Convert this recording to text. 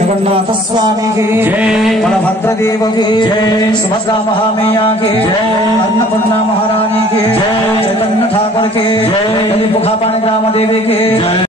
जगन्नाथ स्वामी की बलभद्र देव की सुभद्रा महामैया की अन्नपूर्णा महारानी की चैतन्य ठाकुर के ग्राम देवी के